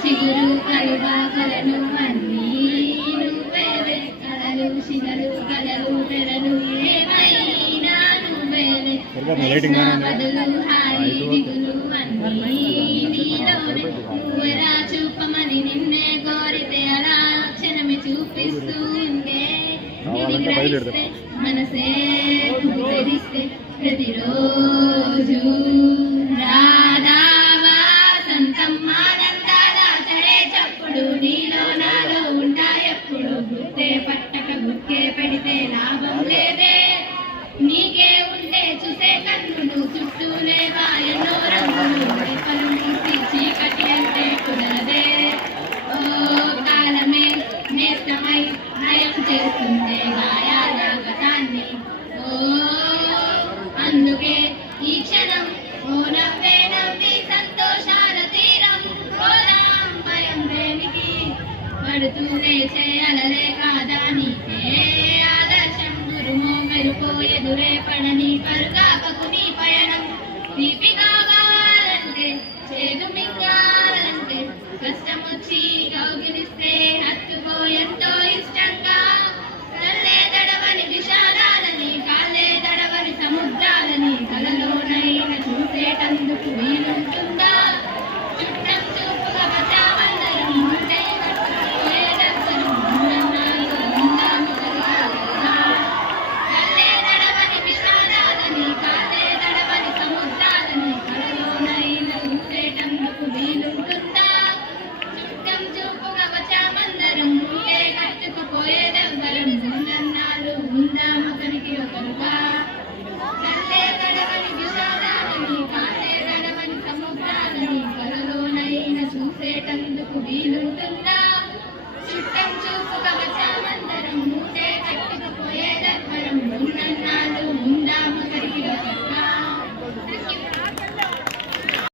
చిగురు కలుగా కలను అన్నీ నువ్వేలే కలలు శిలలు కలలు తెరలు ఏమైనా నువ్వేలే లైటింగ్ నా బదులు హాయి దిగులు అన్నీ నీలోనే నువ్వెలా చూపమని నిన్నే కోరితే అలా క్షణమే చూపిస్తూ గ్రహిస్తే మనసే ప్రతిరోజు ఉంటాయెప్పుడు పట్టక బుక్కే పెడితే లాభం లేదే. నీకే ఉంటే చూసే కన్నులు చుట్టూ లేవా ఎన్నో రంగులు రెప్పలు మూసి చీకటి అంటే కుదరదే. ఓ కాలమే నేస్తమై నయం చేస్తుంటే గాయాల గతాన్ని. ఓ అందుకే పడుతూనే చేయాలలే కాదా నీకే ఆదర్శం గురుమో మెరుపో ఎదురే పడని పరుగా Minute